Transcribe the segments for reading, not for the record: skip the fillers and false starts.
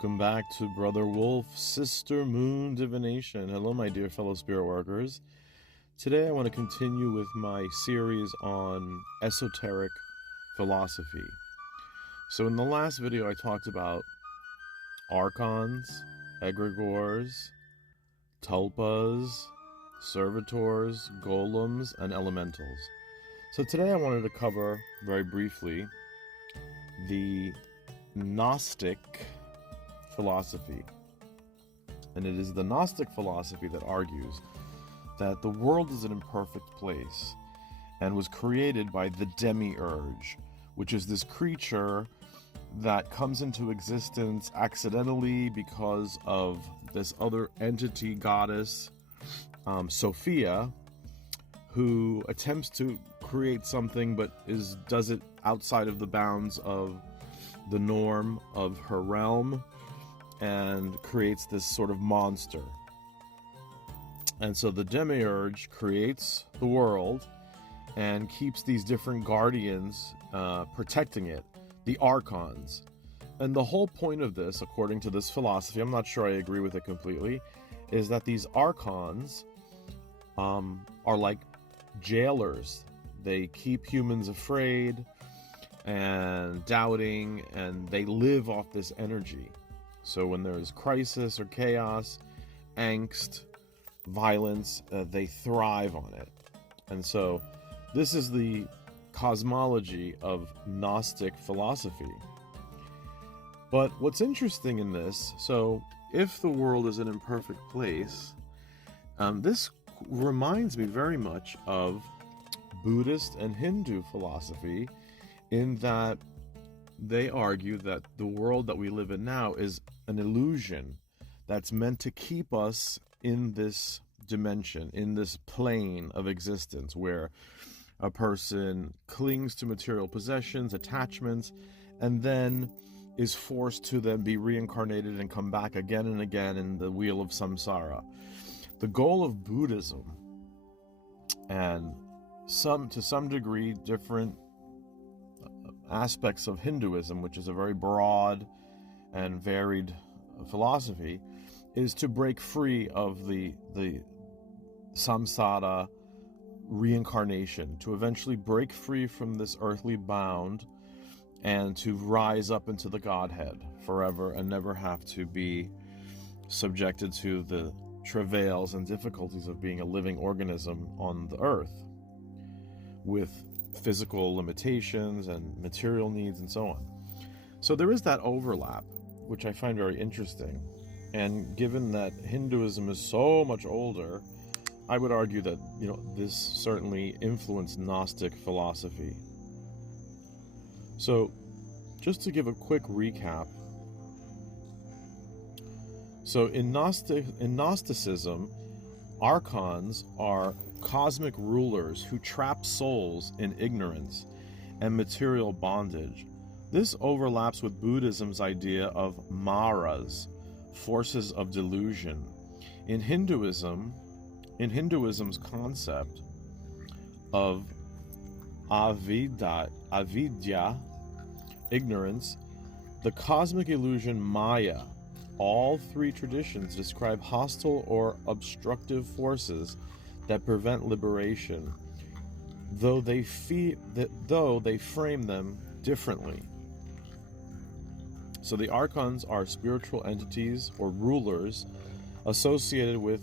Welcome back to Brother Wolf, Sister Moon Divination. Hello, my dear fellow spirit workers. Today I want to continue with my series on esoteric philosophy. So in the last video I talked about Archons, egregores, tulpas, servitors, golems, and elementals. So today I wanted to cover very briefly the Gnostic philosophy. And it is the Gnostic philosophy that argues that the world is an imperfect place and was created by the demiurge, which is this creature that comes into existence accidentally because of this other entity goddess, Sophia, who attempts to create something but does it outside of the bounds of the norm of her realm and creates this sort of monster. And so the demiurge creates the world and keeps these different guardians protecting it, the Archons. And the whole point of this, according to this philosophy, I'm not sure I agree with it completely, is that these Archons are like jailers. They keep humans afraid and doubting, and they live off this energy. So when there is crisis or chaos, angst, violence, they thrive on it. And so this is the cosmology of Gnostic philosophy. But what's interesting in this, so if the world is an imperfect place, this reminds me very much of Buddhist and Hindu philosophy, in that they argue that the world that we live in now is an illusion that's meant to keep us in this dimension, in this plane of existence, where a person clings to material possessions, attachments, and then is forced to then be reincarnated and come back again and again in the wheel of samsara. The goal of Buddhism, and to some degree different aspects of Hinduism, which is a very broad and varied philosophy, is to break free of the samsara reincarnation, to eventually break free from this earthly bound and to rise up into the Godhead forever and never have to be subjected to the travails and difficulties of being a living organism on the earth with physical limitations and material needs and so on. So there is that overlap, which I find very interesting. And given that Hinduism is so much older, I would argue that, this certainly influenced Gnostic philosophy. So just to give a quick recap. So in Gnosticism, Archons are cosmic rulers who trap souls in ignorance and material bondage. This overlaps with Buddhism's idea of Maras, forces of delusion. In Hinduism's concept of avidya, ignorance, the cosmic illusion Maya, all three traditions describe hostile or obstructive forces that prevent liberation, though they frame them differently. So the Archons are spiritual entities or rulers associated with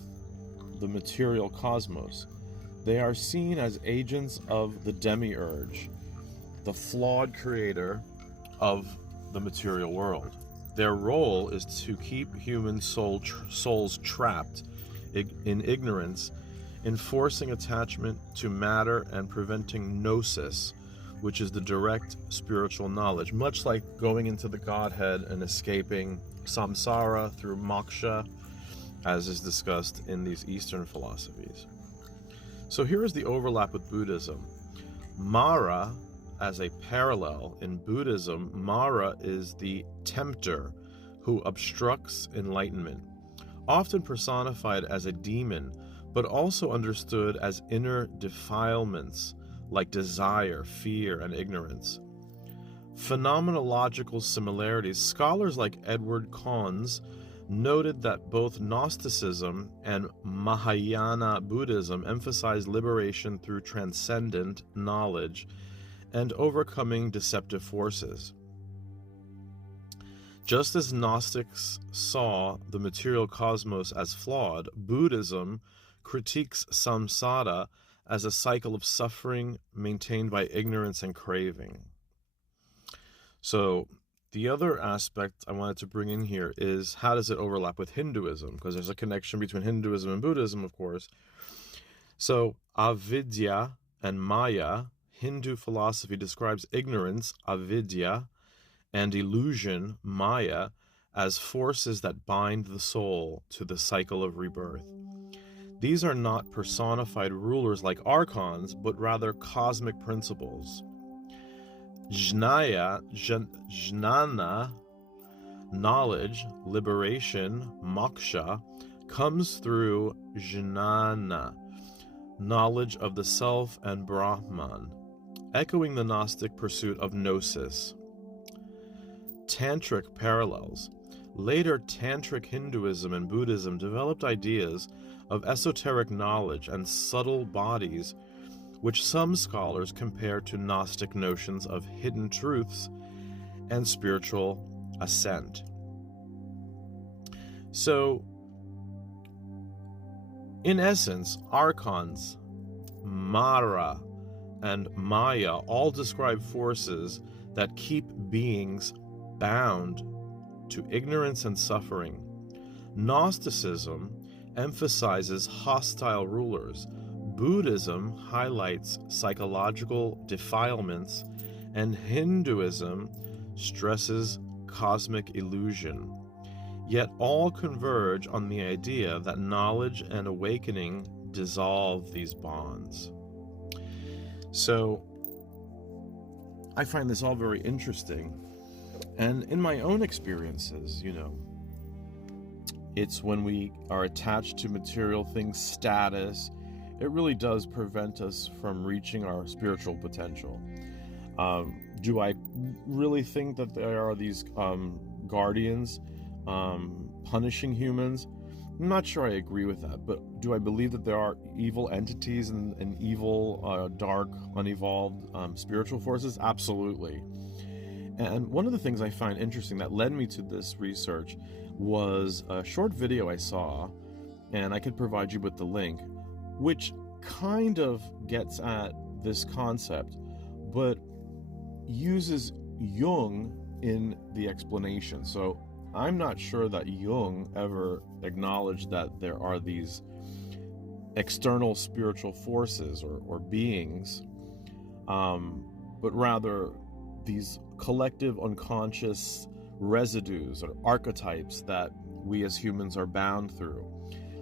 the material cosmos. They are seen as agents of the demiurge, the flawed creator of the material world. Their role is to keep human souls trapped in ignorance, enforcing attachment to matter and preventing gnosis, which is the direct spiritual knowledge, much like going into the Godhead and escaping samsara through moksha, as is discussed in these Eastern philosophies. So here is the overlap with Buddhism. Mara, as a parallel in Buddhism, Mara is the tempter who obstructs enlightenment, often personified as a demon, but also understood as inner defilements like desire, fear, and ignorance. phenomenological similarities, scholars like Edward Conze noted that both Gnosticism and Mahayana Buddhism emphasize liberation through transcendent knowledge and overcoming deceptive forces. Just as Gnostics saw the material cosmos as flawed, Buddhism critiques samsara as a cycle of suffering maintained by ignorance and craving. So the other aspect I wanted to bring in here is, how does it overlap with Hinduism? Because there's a connection between Hinduism and Buddhism, of course. So avidya and maya, Hindu philosophy describes ignorance, avidya, and illusion, maya, as forces that bind the soul to the cycle of rebirth. These are not personified rulers like Archons, but rather cosmic principles. Jnana, knowledge, liberation, moksha, comes through jnana, knowledge of the self and Brahman, echoing the Gnostic pursuit of gnosis. Tantric parallels. Later, Tantric Hinduism and Buddhism developed ideas of esoteric knowledge and subtle bodies, which some scholars compare to Gnostic notions of hidden truths and spiritual ascent. So, in essence, Archons, Mara, and Maya all describe forces that keep beings bound to ignorance and suffering. Gnosticism emphasizes hostile rulers. Buddhism highlights psychological defilements, and Hinduism stresses cosmic illusion. Yet all converge on the idea that knowledge and awakening dissolve these bonds. So, I find this all very interesting. And in my own experiences, it's when we are attached to material things, status, it really does prevent us from reaching our spiritual potential. Do I really think that there are these guardians punishing humans? I'm not sure I agree with that, but do I believe that there are evil entities and evil, dark, unevolved spiritual forces? Absolutely. And one of the things I find interesting that led me to this research was a short video I saw, and I could provide you with the link, which kind of gets at this concept, but uses Jung in the explanation. So I'm not sure that Jung ever acknowledged that there are these external spiritual forces or beings, but rather these collective unconscious residues or archetypes that we as humans are bound through.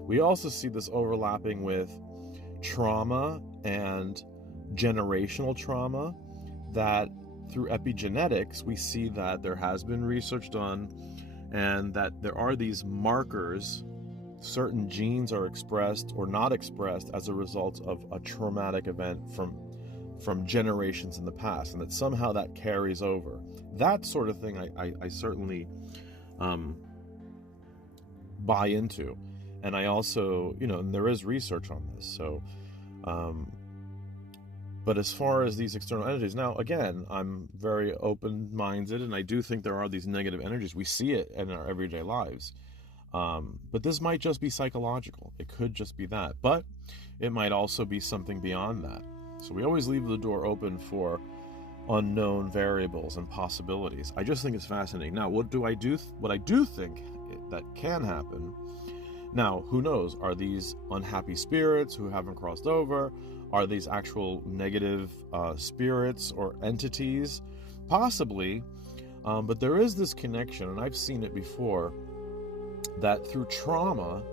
We also see this overlapping with trauma and generational trauma, that through epigenetics we see that there has been research done and that there are these markers. Certain genes are expressed or not expressed as a result of a traumatic event from generations in the past, and that somehow that carries over. That sort of thing I certainly buy into. And I also, and there is research on this. So, but as far as these external entities, now, again, I'm very open-minded, and I do think there are these negative energies. We see it in our everyday lives. But this might just be psychological. It could just be that. But it might also be something beyond that. So we always leave the door open for unknown variables and possibilities. I just think it's fascinating. Now, what I do think that can happen. Now, who knows? Are these unhappy spirits who haven't crossed over? Are these actual negative spirits or entities? Possibly. But there is this connection, and I've seen it before, that through trauma,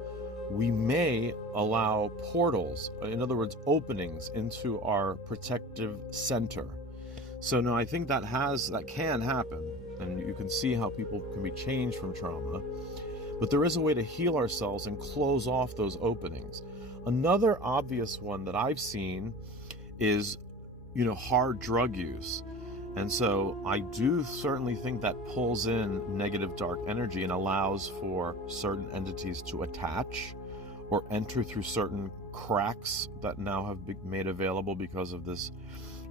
we may allow portals, in other words, openings into our protective center. So now I think that can happen, and you can see how people can be changed from trauma. But there is a way to heal ourselves and close off those openings. Another obvious one that I've seen is, hard drug use. And so I do certainly think that pulls in negative dark energy and allows for certain entities to attach or enter through certain cracks that now have been made available because of this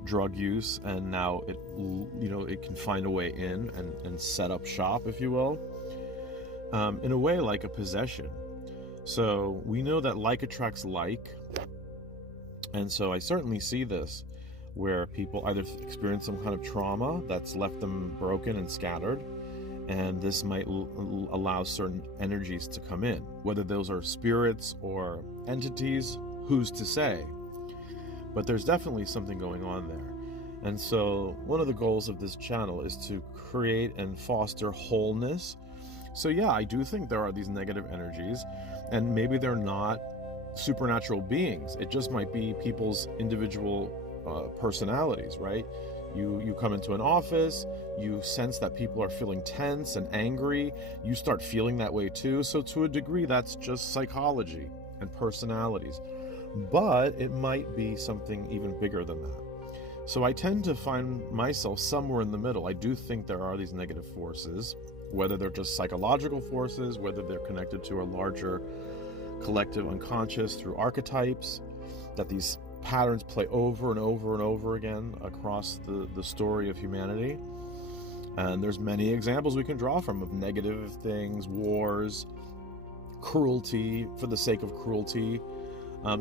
drug use, and now it can find a way in and set up shop, if you will, in a way like a possession. So we know that like attracts like, and so I certainly see this where people either experience some kind of trauma that's left them broken and scattered, and this might allow certain energies to come in. Whether those are spirits or entities, who's to say? But there's definitely something going on there. And so one of the goals of this channel is to create and foster wholeness. So yeah, I do think there are these negative energies, and maybe they're not supernatural beings. It just might be people's individual personalities, right? You come into an office, you sense that people are feeling tense and angry, you start feeling that way too. So to a degree, that's just psychology and personalities. But it might be something even bigger than that. So I tend to find myself somewhere in the middle. I do think there are these negative forces, whether they're just psychological forces, whether they're connected to a larger collective unconscious through archetypes, that these patterns play over and over and over again across the story of humanity. And there's many examples we can draw from of negative things, wars, cruelty for the sake of cruelty.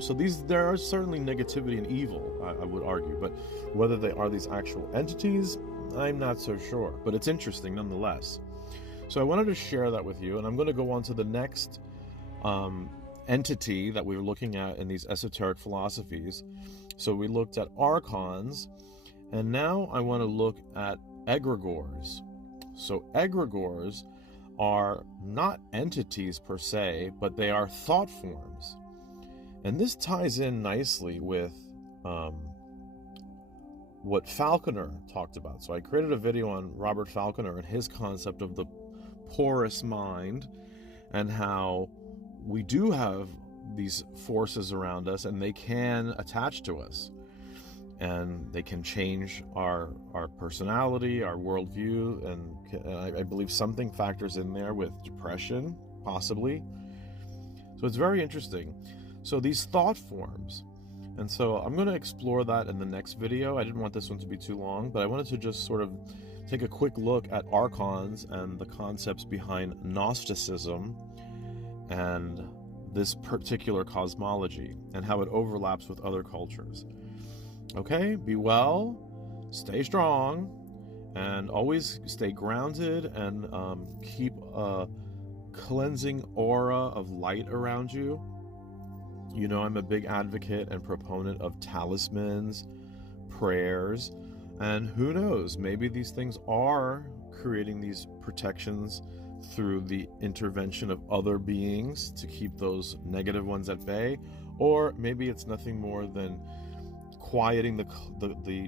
So there are certainly negativity and evil, I would argue, but whether they are these actual entities, I'm not so sure, but it's interesting nonetheless. So I wanted to share that with you, and I'm going to go on to the next entity that we were looking at in these esoteric philosophies. So we looked at Archons, and now I want to look at egregores. So egregores are not entities per se, but they are thought forms. And this ties in nicely with what Falconer talked about. So I created a video on Robert Falconer and his concept of the porous mind, and how we do have these forces around us and they can attach to us, and they can change our personality, our worldview, and I believe something factors in there with depression, possibly. So it's very interesting. So these thought forms, and so I'm going to explore that in the next video. I didn't want this one to be too long, but I wanted to just sort of take a quick look at Archons and the concepts behind Gnosticism and this particular cosmology and how it overlaps with other cultures. Okay, be well, stay strong, and always stay grounded, and keep a cleansing aura of light around you. You know, I'm a big advocate and proponent of talismans, prayers, and who knows, maybe these things are creating these protections through the intervention of other beings to keep those negative ones at bay, or maybe it's nothing more than quieting the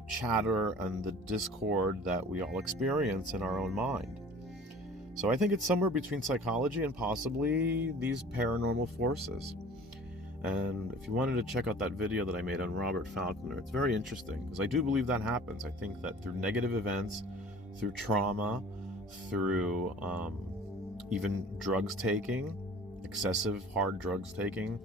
chatter and the discord that we all experience in our own mind. So I think it's somewhere between psychology and possibly these paranormal forces. And if you wanted to check out that video that I made on Robert Falconer, it's very interesting, because I do believe that happens. I think that through negative events, through trauma, through even drugs taking, excessive hard drugs taking,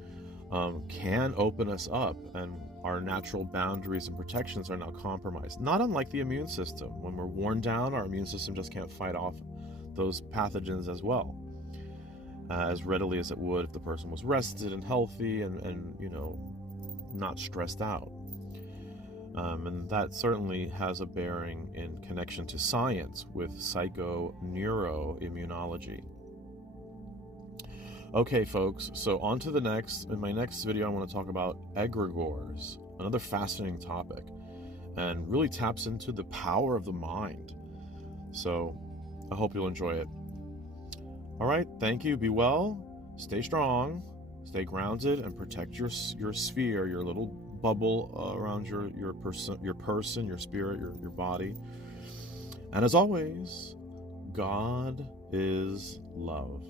can open us up, and our natural boundaries and protections are now compromised. Not unlike the immune system. When we're worn down, our immune system just can't fight off those pathogens as well, as readily as it would if the person was rested and healthy and you know, not stressed out. And that certainly has a bearing in connection to science with psychoneuroimmunology. Okay, folks, so on to the next. In my next video, I want to talk about egregores, another fascinating topic, and really taps into the power of the mind. So I hope you'll enjoy it. All right, thank you. Be well, stay strong, stay grounded, and protect your sphere, your little bubble around your person, your spirit, your body. And as always, God is love.